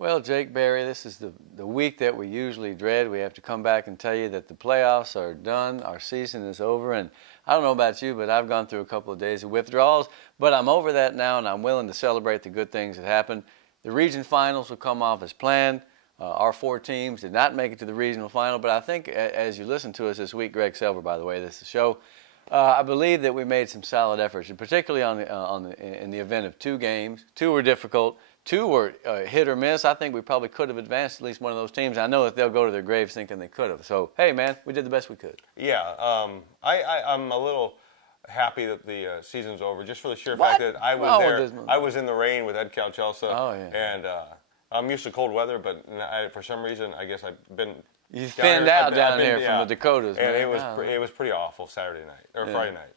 Well, Jake Berry, this is the week that we usually dread. We have to come back and tell you that the playoffs are done, our season is over, and I don't know about you, but I've gone through a couple of days of withdrawals, but I'm over that now, and I'm willing to celebrate the good things that happened. The region finals will come off as planned. Our 4 teams did not make it to the regional final, but I think as you listen to us this week, Greg Silver, by the way, this is the show, I believe that we made some solid efforts, and particularly in the event of 2 games. 2 were difficult. 2 were hit or miss. I think we probably could have advanced at least one of those teams. I know that they'll go to their graves thinking they could have. So, hey, man, we did the best we could. Yeah, I'm a little happy that the season's over, just for the sheer fact that I was there. I was in the rain with Ed Calchelsa, and I'm used to cold weather, but for some reason, I guess I've been. You thinned out down here from the Dakotas, and man. it was pretty awful Saturday night or Friday night.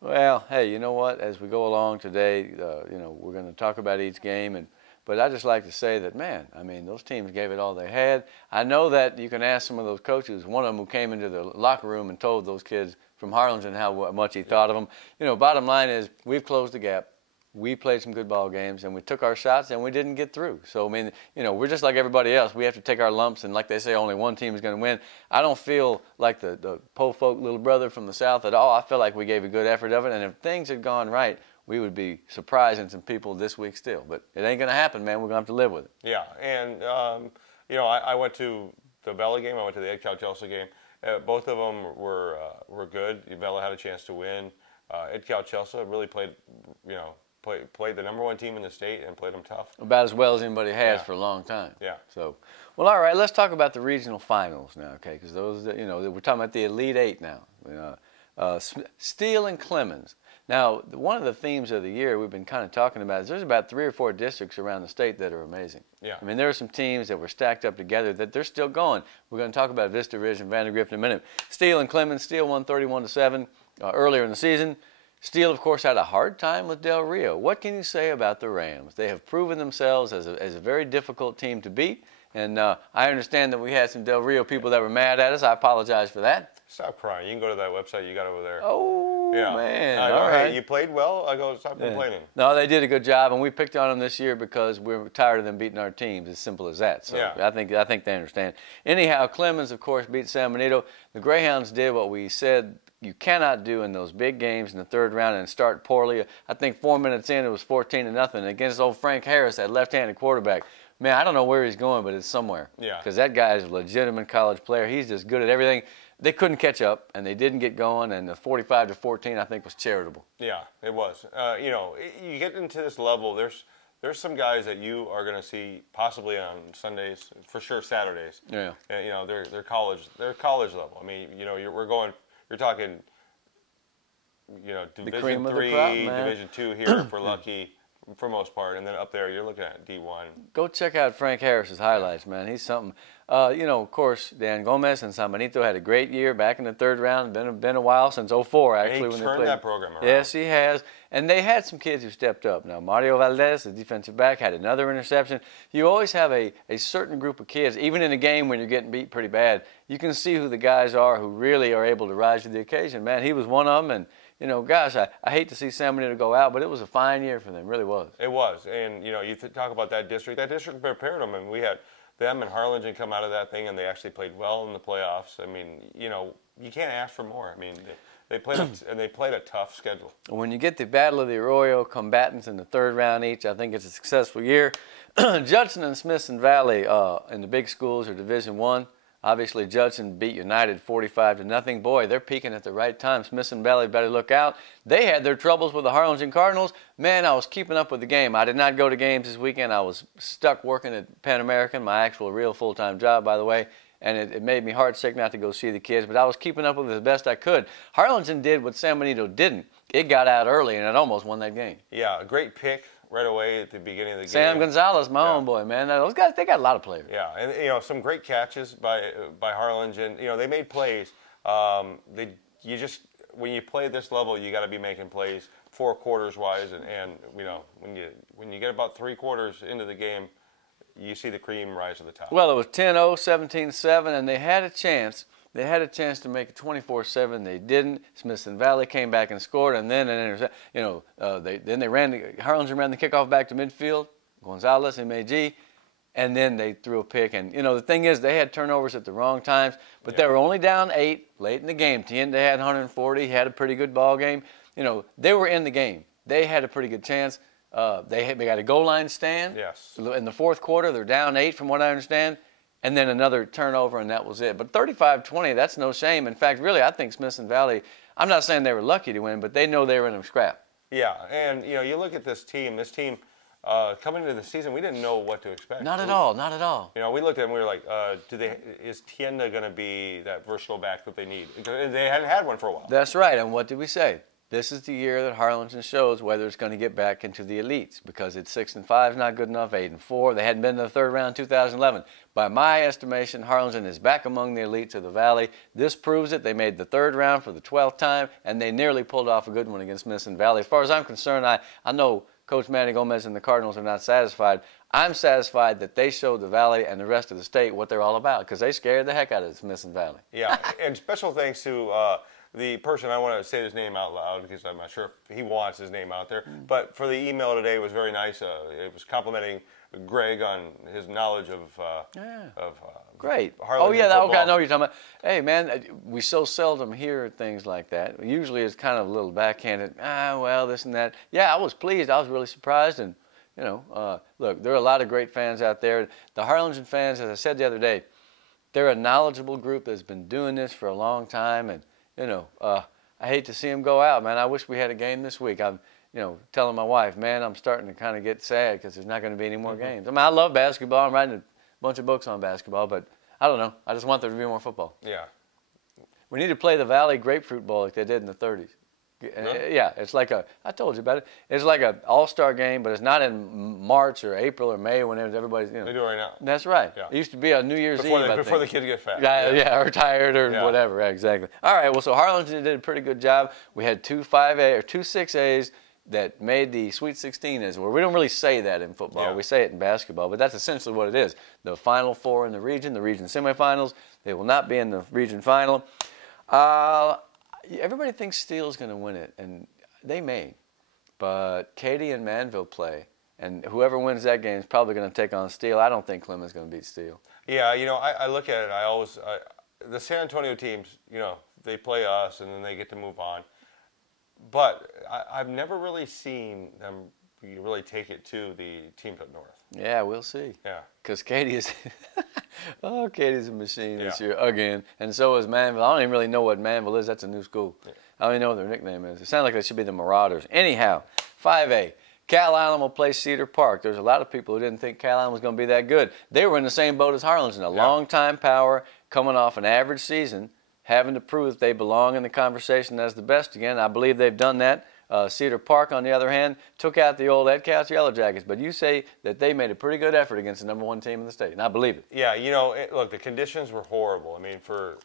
Well, hey, you know what? As we go along today, we're going to talk about each game, but I just like to say that, man, I mean, those teams gave it all they had. I know that you can ask some of those coaches. One of them who came into the locker room and told those kids from Harlingen how much he thought of them. You know, bottom line is we've closed the gap. We played some good ball games, and we took our shots, and we didn't get through. So, I mean, we're just like everybody else. We have to take our lumps, and like they say, only one team is going to win. I don't feel like the po folk little brother from the South at all. I feel like we gave a good effort of it, and if things had gone right, we would be surprising some people this week still. But it ain't going to happen, man. We're going to have to live with it. Yeah, and, I went to the Vela game. I went to the Ed Calchelsa game. Both of them were good. Vela had a chance to win. Ed Calchelsa really played, played the #1 team in the state and played them tough. About as well as anybody has for a long time. Yeah. So, well, all right, let's talk about the regional finals now, okay? Because those, we're talking about the Elite 8 now. Steele and Clemens. Now, one of the themes of the year we've been kind of talking about is there's about 3 or 4 districts around the state that are amazing. Yeah. I mean, there are some teams that were stacked up together that they're still going. We're going to talk about Vista Ridge and Vandergrift in a minute. Steele and Clemens. Steele won 31-7 earlier in the season. Steele, of course, had a hard time with Del Rio. What can you say about the Rams? They have proven themselves as a very difficult team to beat. And I understand that we had some Del Rio people that were mad at us. I apologize for that. Stop crying. You can go to that website you got over there. Oh, yeah. man. I go, all hey, right. You played well? I go, stop complaining. No, they did a good job, and we picked on them this year because we're tired of them beating our teams. As simple as that. So I think they understand. Anyhow, Clemens, of course, beat San Benito. The Greyhounds did what we said you cannot do in those big games in the 3rd round and start poorly. I think 4 minutes in, it was 14-0 against old Frank Harris, that left-handed quarterback. Man, I don't know where he's going, but it's somewhere. Yeah. Because that guy is a legitimate college player. He's just good at everything. They couldn't catch up, and they didn't get going, and the 45-14, I think, was charitable. Yeah, it was. You get into this level, there's some guys that you are going to see possibly on Sundays, for sure Saturdays. Yeah. And, they're college level. I mean, you're talking, Division III, Division II here for Lucky, for most part, and then up there you're looking at D1. Go check out Frank Harris's highlights, man. He's something. Of course, Dan Gomez and San Benito had a great year back in the 3rd round. Been a while since 04, actually. And he turned that program around. Yes, he has. And they had some kids who stepped up. Now, Mario Valdez, the defensive back, had another interception. You always have a certain group of kids, even in a game when you're getting beat pretty bad, you can see who the guys are who really are able to rise to the occasion. Man, he was one of them, and gosh, I hate to see San Benito go out, but it was a fine year for them. It really was. It was. And, you talk about that district. That district prepared them. And we had them and Harlingen come out of that thing, and they actually played well in the playoffs. I mean, you can't ask for more. I mean, they played a tough schedule. When you get the Battle of the Arroyo combatants in the 3rd round each, I think it's a successful year. Judson and Smithson Valley in the big schools are Division I. Obviously, Judson beat United 45-0. Boy, they're peaking at the right time. Smithson Valley better look out. They had their troubles with the Harlingen Cardinals. Man, I was keeping up with the game. I did not go to games this weekend. I was stuck working at Pan American, my actual real full-time job, by the way. And it made me heartsick not to go see the kids, but I was keeping up with it as best I could. Harlingen did what San Benito didn't. It got out early, and it almost won that game. Yeah, a great pick right away at the beginning of the game. Sam Gonzalez, my own boy, man. Those guys, they got a lot of players. Yeah, and some great catches by Harlingen. They made plays. When you play this level, you got to be making plays 4 quarters wise, and when you get about 3 quarters into the game, you see the cream rise to the top. Well, it was 10-0, 17-7, and they had a chance. They had a chance to make it 24-7. They didn't. Smithson Valley came back and scored, and then Harlingen ran the kickoff back to midfield. Gonzalez and Meiji and then they threw a pick. And, you know, the thing is, they had turnovers at the wrong times, but Yeah. they were only down 8 late in the game. Tien, they had 140, had a pretty good ball game. You know, they were in the game. They had a pretty good chance. They got a goal line stand. Yes. In the fourth quarter, they're down 8 from what I understand, and then another turnover, and that was it. But 35-20, that's no shame. In fact, really, I think Smithson Valley, I'm not saying they were lucky to win, but they know they were in a scrap. Yeah, and you know, you look at this team. Coming into the season, we didn't know what to expect. Not at all, not at all. You know, we looked at it and we were like, is Tienda going to be that versatile back that they need? Because they hadn't had one for a while. That's right, and what did we say? This is the year that Harlingen shows whether it's going to get back into the elites, because it's 6-5 is not good enough, 8-4. They hadn't been to the third round in 2011. By my estimation, Harlingen is back among the elites of the Valley. This proves it. They made the third round for the 12th time, and they nearly pulled off a good one against Smithson Valley. As far as I'm concerned, I know Coach Manny Gomez and the Cardinals are not satisfied. I'm satisfied that they showed the Valley and the rest of the state what they're all about, because they scared the heck out of Smithson Valley. Yeah, and special thanks to the person, I want to say his name out loud because I'm not sure if he wants his name out there, but for the email today, it was very nice. It was complimenting Greg on his knowledge of Great. Harlingen Oh, yeah, football. okay, I know what you're talking about. Hey, man, we so seldom hear things like that. Usually it's kind of a little backhanded, well, this and that. Yeah, I was pleased. I was really surprised. And, you know, look, there are a lot of great fans out there. The Harlingen fans, as I said the other day, they're a knowledgeable group that's been doing this for a long time. And, you know, I hate to see them go out, man. I wish we had a game this week. I'm, you know, telling my wife, man, I'm starting to kind of get sad because there's not going to be any more games. I mean, I love basketball. I'm writing a bunch of books on basketball, but I don't know. I just want there to be more football. Yeah. We need to play the Valley Grapefruit Bowl like they did in the 30s. Really? Yeah, it's like I told you about it. It's like an all-star game, but it's not in March or April or May when everybody's, you know. They do it right now. That's right. Yeah. It used to be a New Year's Before Eve, before the think. kids get fat. Yeah, or tired or Yeah. whatever. Yeah, exactly. All right, well, so Harlingen did a pretty good job. We had 2 5A or 2 6As that made the Sweet 16, as well. We don't really say that in football. Yeah. We say it in basketball, but that's essentially what it is. The Final Four in the region semifinals. They will not be in the region final. Everybody thinks Steele's going to win it, and they may. But Katy and Manville play, and whoever wins that game is probably going to take on Steele. I don't think Clemens going to beat Steele. Yeah, you know, I look at it, the San Antonio teams, you know, they play us and then they get to move on. But I've never really seen them really take it to the teams up north. Yeah, we'll see. Yeah. Because Katy is, Katy's a machine this Yeah. year again, and so is Manville. I don't even really know what Manville is. That's a new school. Yeah. I don't even know what their nickname is. It sounds like they should be the Marauders. Anyhow, 5A. Cal Island will play Cedar Park. There's a lot of people who didn't think Cal Island was going to be that good. They were in the same boat as Harlingen, a long-time power, coming off an average season, having to prove that they belong in the conversation as the best again. I believe they've done that. Cedar Park, on the other hand, took out the old Ed Couch Yellow Jackets, but you say that they made a pretty good effort against the #1 team in the state, and I believe it. Yeah, you know, look, the conditions were horrible. I mean, for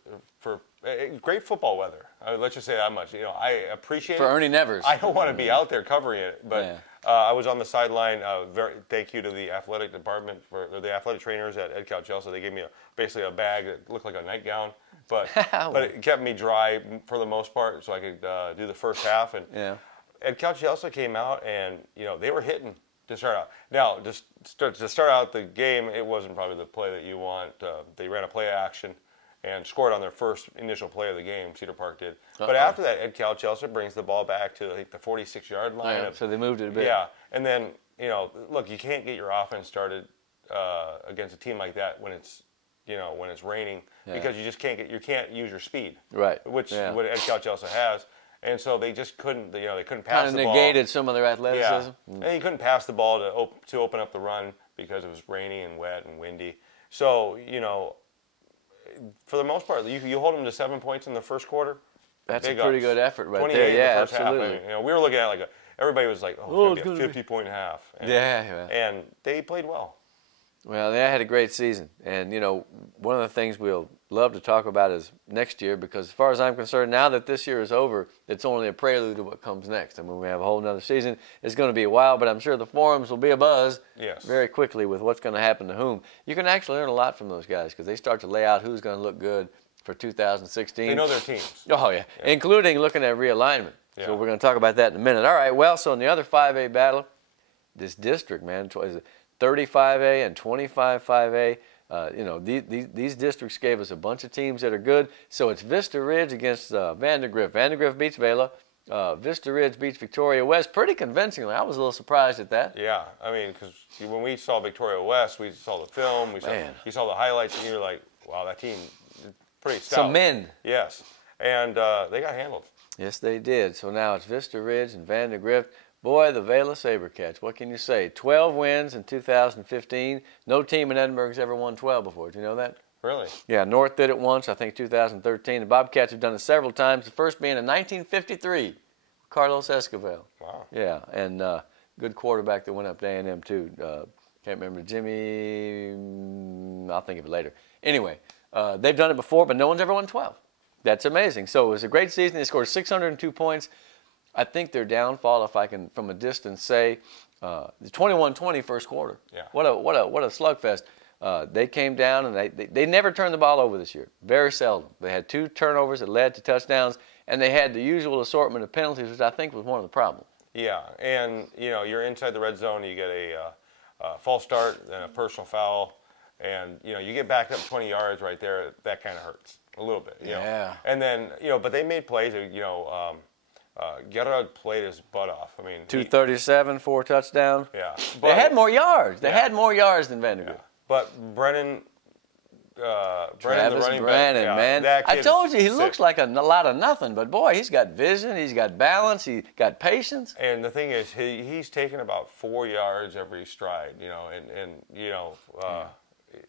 great football weather. Let's just say that much. You know, I appreciate For it. Ernie Nevers. I don't want to be out there covering it, but Yeah. I was on the sideline. Thank you to the athletic department or the athletic trainers at Ed Couch. They gave me basically a bag that looked like a nightgown, but it kept me dry for the most part, so I could do the first half. And Yeah. Ed Couch came out, and you know they were hitting to start out. Now, to start out the game, it wasn't probably the play that you want. They ran a play action and scored on their first initial play of the game. Cedar Park did. But after that, Ed Couch brings the ball back to the 46-yard line. Yeah, so they moved it a bit. Yeah, and then you know, look, you can't get your offense started against a team like that when it's raining because you just can't use your speed. Right. Which what Ed Couch has. And so they just couldn't, they couldn't pass Kind the of ball. negated some of their athleticism. Yeah. And you couldn't pass the ball to open up the run because it was rainy and wet and windy. So, for the most part, you hold them to 7 points in the first quarter. That's a big pretty ups. good effort right 28 there. in Yeah, the first absolutely. half. I mean, we were looking at everybody was like, oh, it's going to be a 50-point half. And, Yeah. And they played well. Well, they had a great season. And, one of the things we'll love to talk about is next year, because as far as I'm concerned, now that this year is over, it's only a prelude to what comes next. I mean, we have a whole nother season. It's going to be a while, but I'm sure the forums will be abuzz very quickly with what's going to happen to whom. You can actually learn a lot from those guys because they start to lay out who's going to look good for 2016. They know their teams. Oh, yeah, including looking at realignment. Yeah. So we're going to talk about that in a minute. All right, well, so in the other 5A battle, this district, man, 35A and 25-5A. You know, these districts gave us a bunch of teams that are good. So it's Vista Ridge against Vandergrift. Vandergrift beats Vela. Vista Ridge beats Victoria West pretty convincingly. I was a little surprised at that. Yeah, I mean, because when we saw Victoria West, we saw the film, we saw the highlights, and you were like, wow, that team is pretty stout. Some men. Yes, and they got handled. Yes, they did. So now it's Vista Ridge and Vandergrift. Boy, the Vela Sabercats, what can you say? 12 wins in 2015. No team in Edinburgh's ever won 12 before. Do you know that? Really? Yeah, North did it once, I think 2013. The Bobcats have done it several times, the first being in 1953, Carlos Escovel. Wow. Yeah, and good quarterback that went up to A&M too. Can't remember, Jimmy, I'll think of it later. Anyway, they've done it before, but no one's ever won 12. That's amazing. So it was a great season. They scored 602 points. I think their downfall, if I can from a distance say, the 21-20 first quarter. Yeah. What a slugfest. They came down and they never turned the ball over this year. Very seldom. They had 2 turnovers that led to touchdowns, and they had the usual assortment of penalties, which I think was one of the problems. Yeah, and you know, you're inside the red zone. You get a false start and a personal foul, and you know, you get backed up 20 yards right there. That kind of hurts a little bit. You know? And then but they made plays. You know, Guerra played his butt off. I mean, 237, 4 touchdowns. Yeah, they had more yards. They had more yards than Vanderbilt. Yeah. But Brennan, Travis the running Brennan, back, man. that I kid told you, he sick. looks like a lot of nothing, but boy, he's got vision, he's got balance, he's got patience. And the thing is, he's taken about 4 yards every stride, you know, and you know,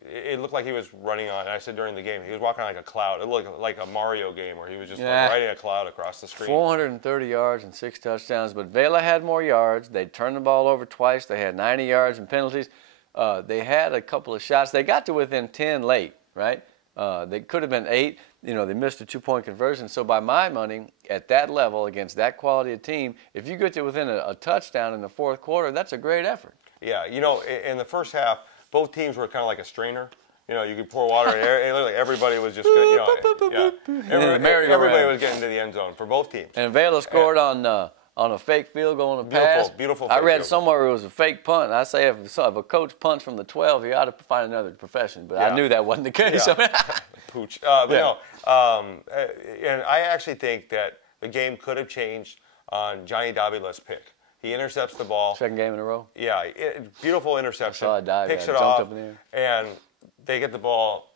it looked like he was running on, I said during the game, he was walking like a cloud. It looked like a Mario game where he was just like riding a cloud across the screen. 430 yards and 6 touchdowns, but Vela had more yards. They turned the ball over twice. They had 90 yards and penalties. They had a couple of shots. They got to within 10 late, right? They could have been 8. You know, they missed a 2-point conversion. So by my money, at that level, against that quality of team, if you get to within a touchdown in the fourth quarter, that's a great effort. Yeah, you know, in the first half, both teams were kind of like a strainer. You know, you could pour water in air. It looked like everybody was just, you know, everybody was getting to the end zone for both teams. And Vela scored on a fake field goal and a pass. Beautiful. I read somewhere it was a fake punt. And I say if a coach punts from the 12, he ought to find another profession. But I knew that wasn't the case. Yeah. Pooch. But no, and I actually think that the game could have changed on Johnny Davila's pick. He intercepts the ball. Second game in a row. Yeah, beautiful interception. I saw a dive. Picks it off, and they get the ball.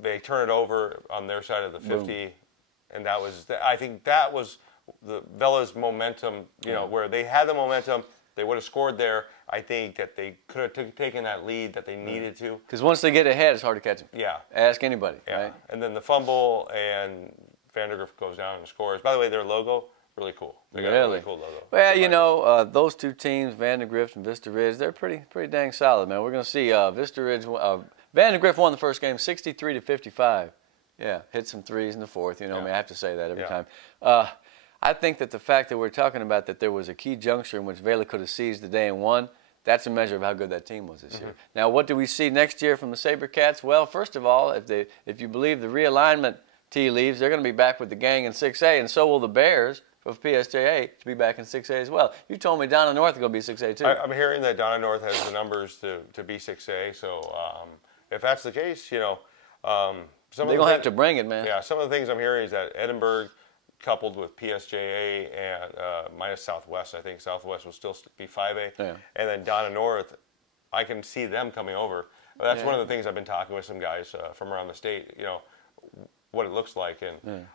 They turn it over on their side of the 50, Boom. And that was. I think that was the Vela's momentum. You know, where they had the momentum, they would have scored there. I think that they could have taken that lead that they needed to. Because once they get ahead, it's hard to catch them. Yeah. Ask anybody. Yeah. Right? And then the fumble, and Vandergrift goes down and scores. By the way, their logo. Really cool. They got a really cool logo. Well, you know, those 2 teams, Vandergrift and Vista Ridge, they're pretty dang solid, man. We're going to see Vista Ridge. Vandergrift won the first game 63-55. Yeah, hit some threes in the fourth. You know, I mean, I have to say that every time. I think that the fact that we're talking about that there was a key juncture in which Vela could have seized the day and won, that's a measure of how good that team was this year. Now, what do we see next year from the Sabercats? Well, first of all, if you believe the realignment tea leaves, they're going to be back with the gang in 6A, and so will the Bears of PSJA to be back in 6A as well. You told me Donna North is going to be 6A too. I'm hearing that Donna North has the numbers to be 6A, so if that's the case, you know. They're going to have to bring it, man. Yeah, some of the things I'm hearing is that Edinburgh, coupled with PSJA and minus Southwest, I think Southwest will still be 5A. Yeah. And then Donna North, I can see them coming over. That's one of the things I've been talking with some guys from around the state, you know, what it looks like. And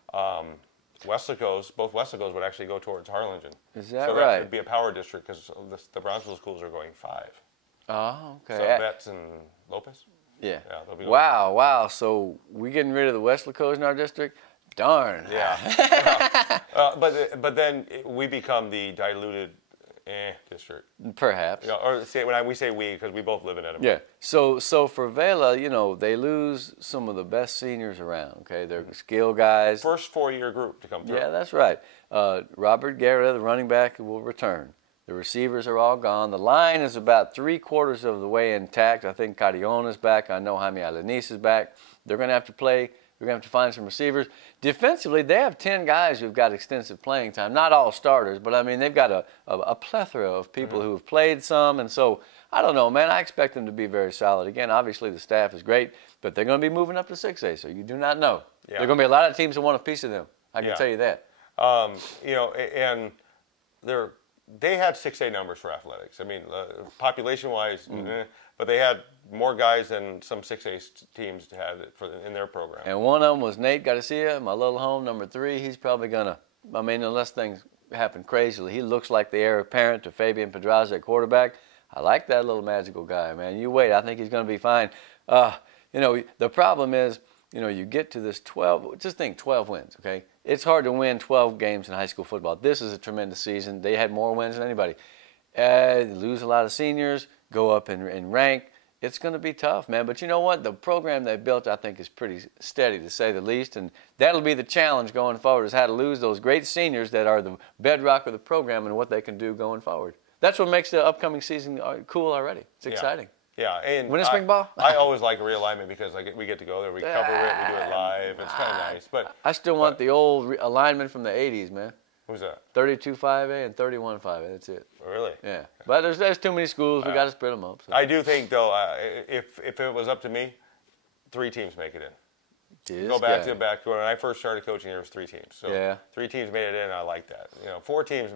Weslaco's, both Weslaco's would actually go towards Harlingen. Is that so right? That would be a power district because the Brownsville schools are going 5. Oh, okay. So Betts and Lopez? Yeah. They'll be wow. So we getting rid of the Weslaco's in our district? Darn. Yeah. But then we become the diluted district. Perhaps. You know, or we say we because we both live in Edinburgh. Yeah. So for Vela, you know, they lose some of the best seniors around. Okay, they're skill guys. First 4-year group to come through. Yeah, that's right. Robert Guerra, the running back, will return. The receivers are all gone. The line is about 3/4 of the way intact. I think Carriona's back. I know Jaime Alanis is back. They're going to have to play. We're going to have to find some receivers. Defensively, they have 10 guys who've got extensive playing time. Not all starters, but, I mean, they've got a plethora of people who have played some. And so I don't know, man. I expect them to be very solid. Again, obviously the staff is great, but they're going to be moving up to 6A, so you do not know. Yeah. There are going to be a lot of teams that want a piece of them. I can tell you that. You know, and they had 6A numbers for athletics. I mean, population-wise, but they had more guys than some 6A teams had in their program. And one of them was Nate Garcia, my little home, number 3. He's probably going to, I mean, unless things happen crazily, he looks like the heir apparent to Fabian Pedraza at quarterback. I like that little magical guy, man. You wait. I think he's going to be fine. You know, the problem is, you know, you get to this 12, just think 12 wins, okay? It's hard to win 12 games in high school football. This is a tremendous season. They had more wins than anybody. Lose a lot of seniors, go up in rank. It's going to be tough, man. But you know what? The program they built, I think, is pretty steady, to say the least. And that'll be the challenge going forward, is how to lose those great seniors that are the bedrock of the program and what they can do going forward. That's what makes the upcoming season cool already. It's exciting. Yeah, and when is spring ball? I always like realignment because we get to go there, we cover it, we do it live. It's kind of nice. But I still want the old alignment from the '80s, man. Who's that? 32 5A and 31 5A. That's it. Really? Yeah. But there's too many schools. We got to split them up. So. I do think though, if it was up to me, 3 teams make it in. Go back to the back. When I first started coaching, there was 3 teams. So 3 teams made it in. I like that. You know, 4 teams.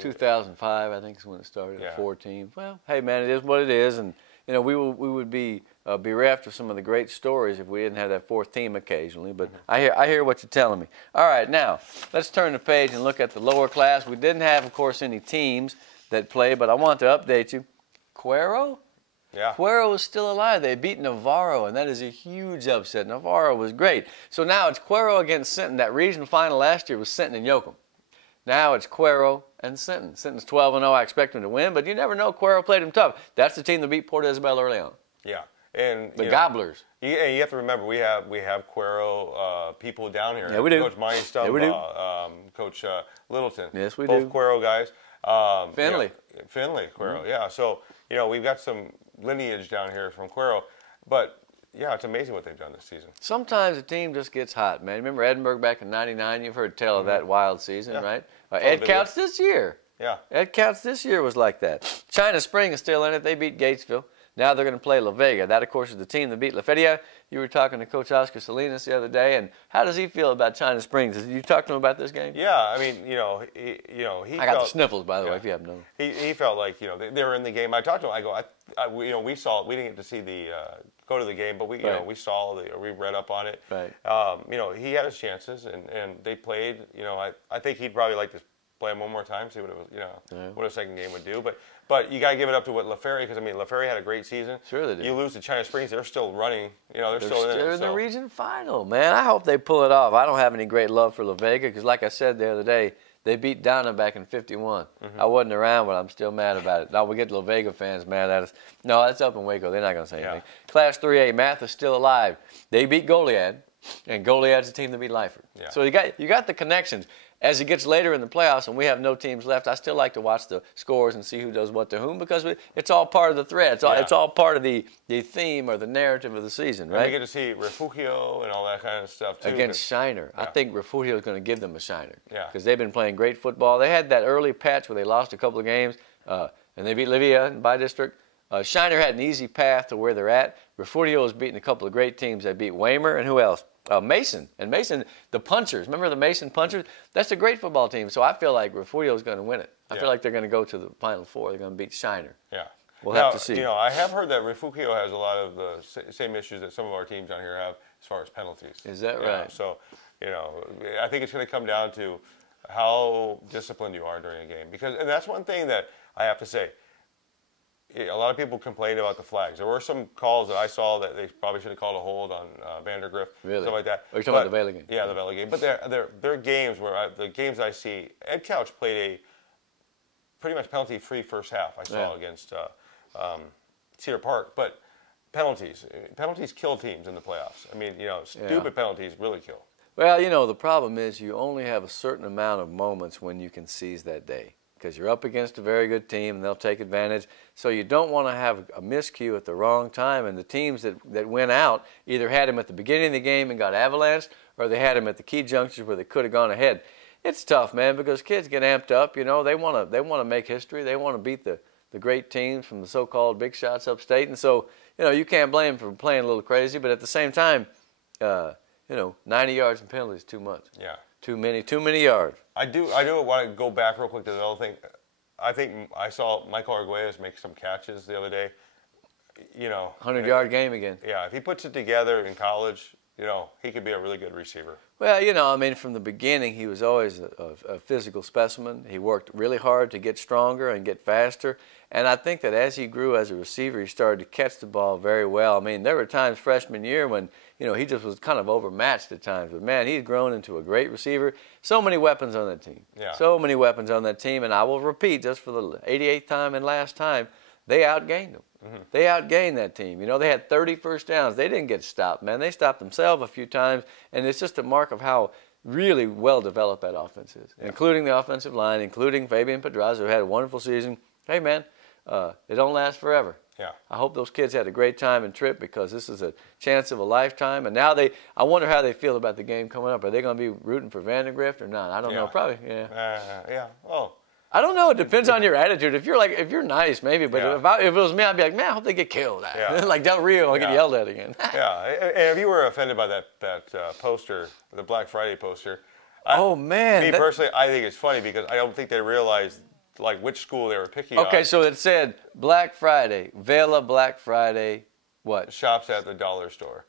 2005, I think, is when it started. Yeah. 4 teams. Well, hey man, it is what it is, and you know we would be bereft of some of the great stories if we didn't have that 4th team occasionally. But I hear what you're telling me. All right, now let's turn the page and look at the lower class. We didn't have, of course, any teams that played, but I want to update you. Cuero. Yeah. Cuero is still alive. They beat Navarro, and that is a huge upset. Navarro was great. So now it's Cuero against Sinton. That regional final last year was Sinton and Yoakum. Now it's Cuero and Sinton. Sinton's 12-0. I expect them to win, but you never know. Cuero played them tough. That's the team that beat Port Isabel early on. Yeah. And the Gobblers. You have to remember, we have Cuero people down here. Yeah, we do. Coach Monty Stump, Coach Littleton. Yes, we do. Both Cuero guys. Finley. Finley, Cuero, yeah. So, you know, we've got some lineage down here from Cuero. But, yeah, it's amazing what they've done this season. Sometimes a team just gets hot, man. Remember Edinburgh back in '99? You've heard tell of that wild season, right? Ed Counts this year. Yeah. Ed Counts this year was like that. China Spring is still in it. They beat Gatesville. Now they're going to play La Vega. That, of course, is the team that beat La Feria. You were talking to Coach Oscar Salinas the other day, and how does he feel about China Springs? Did you talk to him about this game? Yeah, I mean, he I got the sniffles, by the way, if you haven't known. He felt like, you know, they were in the game. I talked to him. I go, you know, we didn't get to see go to the game, but we read up on it. Right. You know, he had his chances, and they played. You know, I think he'd probably like to play him one more time, see what it was, you know, what a second game would do. But you got to give it up to what La Feria, because I mean La Feria had a great season. Sure they did. You lose to China Springs, they're still running. You know, they're still in it. They're in the region final, man. I hope they pull it off. I don't have any great love for La Vega because, like I said the other day, they beat Donna back in '51. I wasn't around, but I'm still mad about it. Now we get La Vega fans mad at us. No, that's up in Waco. They're not going to say anything. Class 3A, Math is still alive. They beat Goliad, and Goliad's the team that beat Lyford. Yeah. So you got the connections. As it gets later in the playoffs and we have no teams left, I still like to watch the scores and see who does what to whom because it's all part of the thread. It's all part of the theme or the narrative of the season, right? And we get to see Refugio and all that kind of stuff, too. Against Shiner. I think Refugio is going to give them a Shiner. Yeah. Because they've been playing great football. They had that early patch where they lost a couple of games, and they beat Livia by district. Shiner had an easy path to where they're at. Refugio has beaten a couple of great teams. They beat Waymer and who else? Mason. And Mason, the Punchers. Remember the Mason Punchers? That's a great football team. So I feel like Refugio is going to win it. I feel like they're going to go to the Final Four. They're going to beat Shiner. Yeah. We'll have to see. You know, I have heard that Refugio has a lot of the same issues that some of our teams down here have as far as penalties. Is that right? So, you know, I think it's going to come down to how disciplined you are during a game. And that's one thing that I have to say. A lot of people complained about the flags. There were some calls that I saw that they probably should have called a hold on Vandergrift, stuff like that. Are you talking about the Vela game? Yeah, the Vela game. But they're games where the games I see, Ed Couch played a pretty much penalty-free first half I saw against Cedar Park. But penalties kill teams in the playoffs. I mean, you know, stupid penalties really kill. Well, you know, the problem is you only have a certain amount of moments when you can seize that day. Because you're up against a very good team and they'll take advantage. So you don't want to have a miscue at the wrong time. And the teams that went out either had him at the beginning of the game and got avalanched, or they had him at the key junctures where they could have gone ahead. It's tough, man, because kids get amped up. You know, they want to make history. They want to beat the the great teams from the so-called big shots upstate. And so, you can't blame him for playing a little crazy, but at the same time, 90 yards and penalties too much. Yeah. Too many yards. I do want to go back real quick to the other thing. I think I saw Michael Arguelles make some catches the other day. 100-yard game again. Yeah, if he puts it together in college, he could be a really good receiver. Well, from the beginning, he was always a physical specimen. He worked really hard to get stronger and get faster. And I think that as he grew as a receiver, he started to catch the ball very well. There were times freshman year when, he just was kind of overmatched at times. But, man, he's grown into a great receiver. So many weapons on that team. Yeah. So many weapons on that team. And I will repeat, just for the 88th time and last time, they outgained them. Mm-hmm. They outgained that team. They had 30 first downs. They didn't get stopped, man. They stopped themselves a few times, and it's just a mark of how really well developed that offense is, including the offensive line, including Fabian Pedraza, who had a wonderful season. Hey, man, it don't last forever. Yeah. I hope those kids had a great time in Trip because this is a chance of a lifetime. And now I wonder how they feel about the game coming up. Are they going to be rooting for Vandegrift or not? I don't know. Probably, yeah. Yeah. Oh. I don't know. It depends on your attitude. If you're nice, maybe. But if it was me, I'd be like, man, I hope they get killed. Yeah. Like Del Rio, I'll get yelled at again. Yeah. And if you were offended by that poster, the Black Friday poster, man. Me personally, I think it's funny because I don't think they realized which school they were picking on. Okay, so it said Black Friday, Vela Black Friday, what? Shops at the dollar store.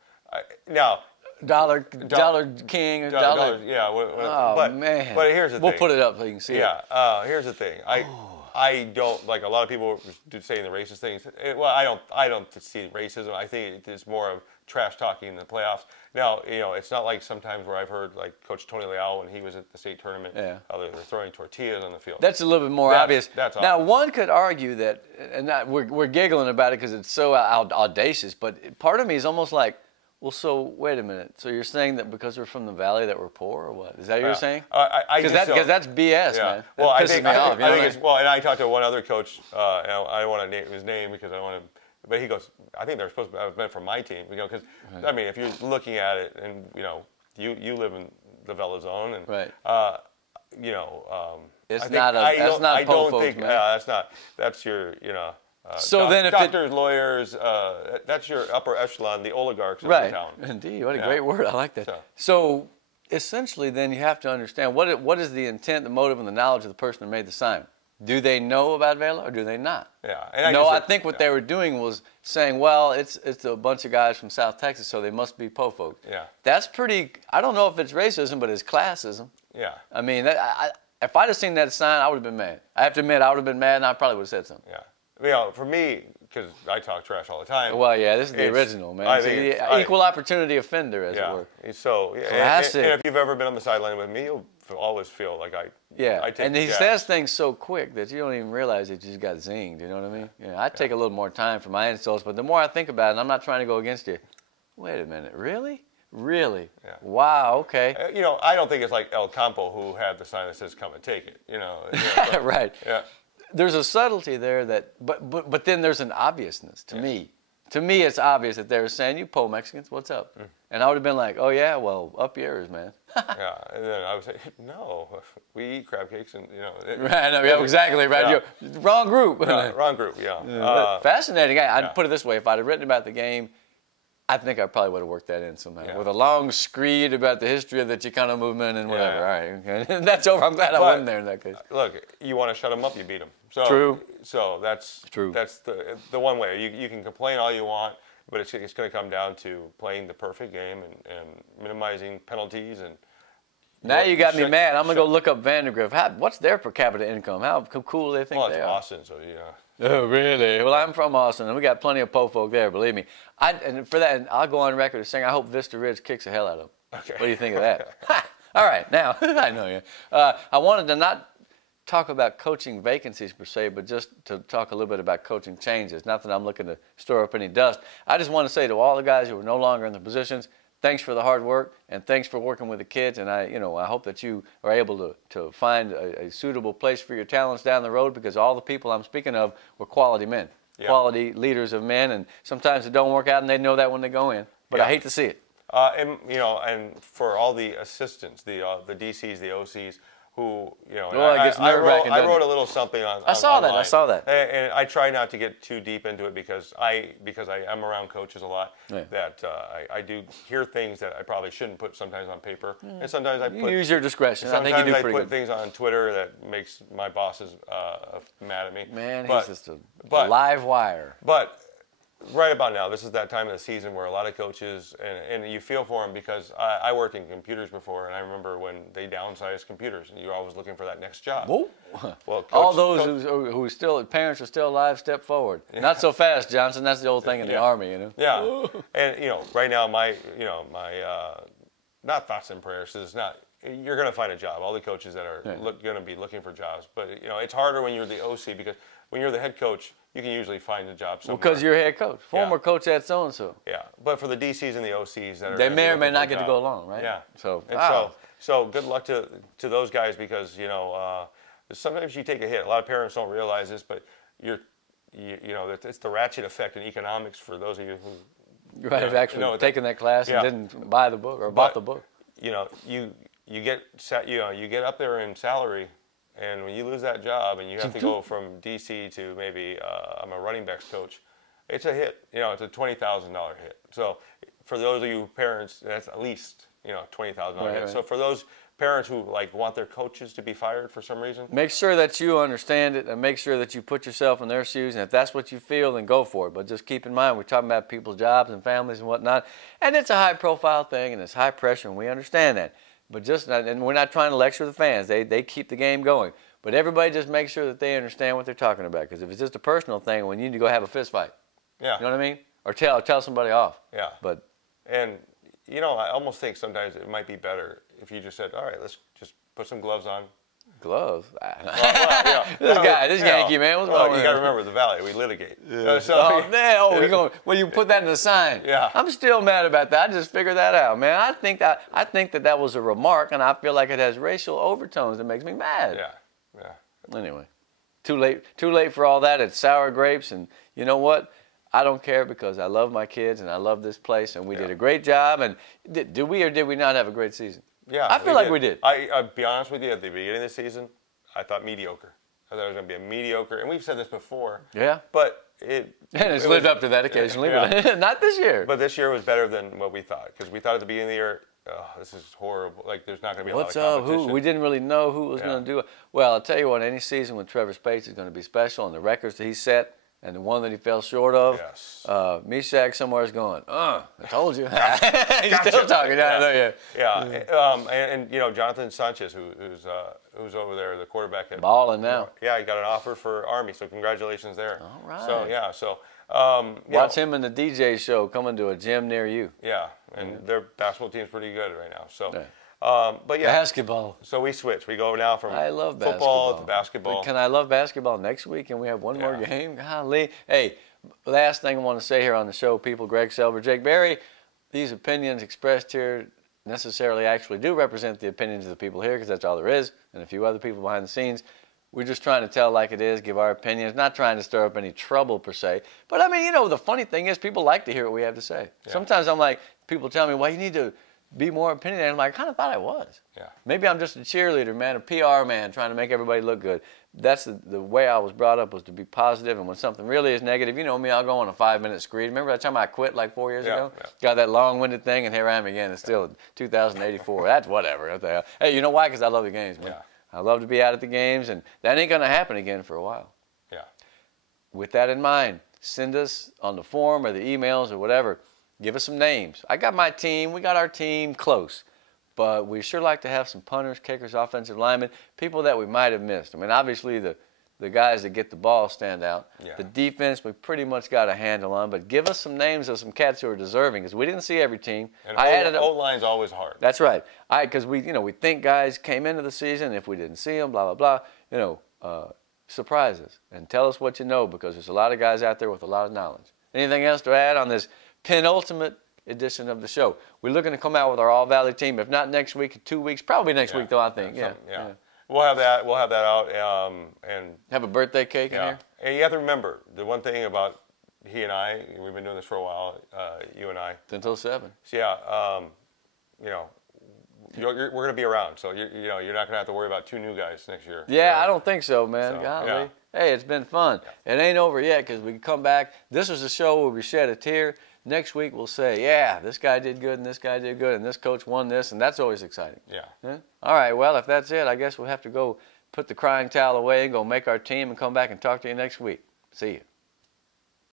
Now. Dollar King or Dollar. Yeah. Man. But here's the thing. We'll put it up so you can see it. Yeah. Here's the thing. I don't like a lot of people saying the racist things. I don't see racism. I think it's more of trash talking in the playoffs. Now, it's not like sometimes where I've heard like Coach Tony Leal when he was at the state tournament, they're throwing tortillas on the field. That's a little bit more obvious. That's now, obvious. one could argue that, and we're giggling about it because it's so audacious, but part of me is almost like, well, so wait a minute. So you're saying that because we're from the valley that we're poor, or what? Is that what you're saying? Because that's BS, man. Well, I think it's well. And I talked to one other coach. I don't want to name his name because I don't want to. But he goes, I think they're supposed to have been from my team. Because if you're looking at it, and you live in the Vela zone, and right. That's not po folks, man. That's not. That's your so then if doctors, lawyers, that's your upper echelon, the oligarchs of the town. Right, indeed. What a great word. I like that. So essentially then you have to understand what is the intent, the motive, and the knowledge of the person who made the sign. Do they know about Vela or do they not? Yeah. I think what they were doing was saying, well, it's a bunch of guys from South Texas, so they must be po folks. Yeah. That's pretty, I don't know if it's racism, but it's classism. Yeah. If I'd have seen that sign, I would have been mad. I have to admit, I would have been mad, and I probably would have said something. Yeah. For me, because I talk trash all the time. Well, yeah, this is the original, man. Equal opportunity offender, as it were. So, classic. And if you've ever been on the sideline with me, you'll always feel like I take and he says things so quick that you don't even realize that you just got zinged. You know what I mean? I take a little more time for my insults, but the more I think about it, and I'm not trying to go against you. Wait a minute, really? Really? Yeah. Wow. Okay. I don't think it's like El Campo who had the sign that says "Come and take it." Right. Yeah. There's a subtlety there but then there's an obviousness to me. To me, it's obvious that they were saying, "You po Mexicans, what's up?" And I would have been like, "Oh yeah, well, up yours, man." Yeah, and then I would say, "No, we eat crab cakes, and Right. No, yeah, exactly. Right. Yeah. Wrong group. Wrong group. Yeah. Fascinating. I'd put it this way: if I'd have written about the game, I think I probably would have worked that in somehow with a long screed about the history of the Chicano movement and whatever. Yeah. All right, okay. That's over. I'm glad I wasn't there in that case. Look, you want to shut them up, you beat them. So, true. So that's true. That's the one way. You can complain all you want, but it's going to come down to playing the perfect game and minimizing penalties. And now you got me mad. I'm going to go look up Vandegrift. What's their per capita income? How cool do they think they are? Well, it's Austin, so yeah. Oh, really? Well, I'm from Austin, and we got plenty of po folk there, believe me. And for that, and I'll go on record as saying I hope Vista Ridge kicks the hell out of them. Okay. What do you think of that? All right, now, I know you. I wanted to not talk about coaching vacancies per se, but just to talk a little bit about coaching changes. Not that I'm looking to store up any dust. I just want to say to all the guys who are no longer in the positions, thanks for the hard work, and thanks for working with the kids. And I hope that you are able to find a suitable place for your talents down the road, because all the people I'm speaking of were quality men, quality leaders of men. And sometimes it don't work out, and they know that when they go in. But I hate to see it. And for all the assistants, the DCs, the OCs, who, Well, it gets nerve-wracking, I doesn't wrote it? a little something on. I saw that. Online. I saw that. And I try not to get too deep into it because I am around coaches a lot. Yeah. That I do hear things that I probably shouldn't put sometimes on paper, and sometimes I You put. use your discretion. I think you Sometimes do I pretty put good. things on Twitter that makes my bosses mad at me. Man, but, he's just a but- live wire. But right about now, this is that time of the season where a lot of coaches, and you feel for them because I worked in computers before, and I remember when they downsized computers, and you're always looking for that next job. Whoa. Well, All those who still parents are still alive, step forward. Not so fast, Johnson. That's the old thing in the Yeah. Army, you know. Yeah, and right now my not thoughts and prayers is not. You're going to find a job. All the coaches that are going to be looking for jobs, but it's harder when you're the OC because when you're the head coach, you can usually find a job somewhere. Because you're head coach, former coach at so and so. Yeah, but for the DCs and the OCs that are They gonna may be or may looking for not a get to job. go along, right? Yeah. So, And wow. so good luck to those guys because sometimes you take a hit. A lot of parents don't realize this, but it's the ratchet effect in economics for those of you who Right, actually taken that class Yeah. and didn't buy the book or bought the book. You get up there in salary, and when you lose that job and you have to go from DC to maybe I'm a running backs coach, it's a hit. It's a $20,000 hit. So for those of you parents, that's at least $20,000 hit. Right. So for those parents who want their coaches to be fired for some reason, Make sure that you understand it and make sure that you put yourself in their shoes. And if that's what you feel, then go for it. But just keep in mind, we're talking about people's jobs and families and whatnot. And it's a high-profile thing and it's high pressure, and we understand that. But and we're not trying to lecture the fans. They keep the game going. But everybody just make sure that they understand what they're talking about. Because if it's just a personal thing, we need to go have a fist fight. yeah, You know what I mean? Or tell somebody off. yeah. But And I almost think sometimes it might be better if you just said, all right, let's just put some gloves on. gloves. This Yankee man, what's wrong with You got to him? remember the Valley. We litigate. Oh man! Well, you put that in the sign. Yeah. I'm still mad about that. I just figured that out, man. I think that was a remark, and I feel like it has racial overtones that makes me mad. Yeah. Anyway, too late for all that. It's sour grapes, and you know what? I don't care because I love my kids and I love this place, and we did a great job. And did we or did we not have a great season? Yeah, I feel like we did. I'll be honest with you. At the beginning of the season, I thought mediocre. I thought it was going to be a mediocre, and we've said this before. Yeah. But And it's lived up to that occasionally, Yeah. but not this year. But this year was better than what we thought because we thought at the beginning of the year, oh, this is horrible. Like there's not going to be What's a lot of up? competition. We didn't really know who was Yeah. going to do it. Well, I'll tell you what, any season with Trevor Spates is going to be special, and the records that he set and the one that he fell short of, Yes. Meshach somewhere is going, I told you. He's Gotcha. still talking. Yeah. I know, yeah. Yeah, and Jonathan Sanchez, who's over there, the quarterback at Balling now. Yeah, he got an offer for Army, so congratulations there. All right. So yeah, Watch him in the DJ show coming to a gym near you. Yeah, and their basketball team's pretty good right now. So, Yeah. but yeah, Basketball. so we switch. We go now from I love football basketball. to basketball. Can I love basketball next week and we have one more Yeah. game? Golly. Hey, last thing I want to say here on the show, people, Greg Selber, Jake Berry, these opinions expressed here necessarily actually do represent the opinions of the people here because that's all there is, and a few other people behind the scenes. We're just trying to tell like it is, give our opinions, not trying to stir up any trouble per se. But I mean, the funny thing is people like to hear what we have to say. Yeah. Sometimes I'm like, people tell me, well, you need to be more opinionated. I'm like, I kind of thought I was. Yeah. Maybe I'm just a cheerleader, man, a PR man, trying to make everybody look good. That's the way I was brought up, was to be positive, and when something really is negative, you know me, I'll go on a 5-minute screed. Remember that time I quit like 4 years ago? Yeah. Got that long-winded thing, and here I am again. It's still 2084. That's whatever. What the hell? Hey, you know why? Because I love the games, man. Yeah. I love to be out at the games, and that ain't going to happen again for a while. Yeah. With that in mind, send us on the form or the emails or whatever. Give us some names. I got my team. We got our team close. But we sure like to have some punters, kickers, offensive linemen, people that we might have missed. I mean, obviously the guys that get the ball stand out. Yeah. The defense we pretty much got a handle on. But give us some names of some cats who are deserving, because we didn't see every team. And I added up. O-line's always hard. That's right. Because we think guys came into the season, if we didn't see them, blah, blah, blah, surprise us and tell us what you know, because there's a lot of guys out there with a lot of knowledge. Anything else to add on this penultimate edition of the show? We're looking to come out with our All-Valley team, if not next week, 2 weeks, probably next week though, I think. Yeah. We'll have that out, and Have a birthday cake in here? And you have to remember the one thing about he and I. We've been doing this for a while. You and I. Until 7. So yeah, we're going to be around, so you're not going to have to worry about 2 new guys next year. Yeah, I don't think so, man. So, Golly. yeah. Hey, it's been fun. Yeah. It ain't over yet because we can come back. This is the show where we shed a tear. Next week we'll say, yeah, this guy did good and this guy did good and this coach won this, and that's always exciting. Yeah. Huh? All right, well, if that's it, I guess we'll have to go put the crying towel away and go make our team and come back and talk to you next week. See you.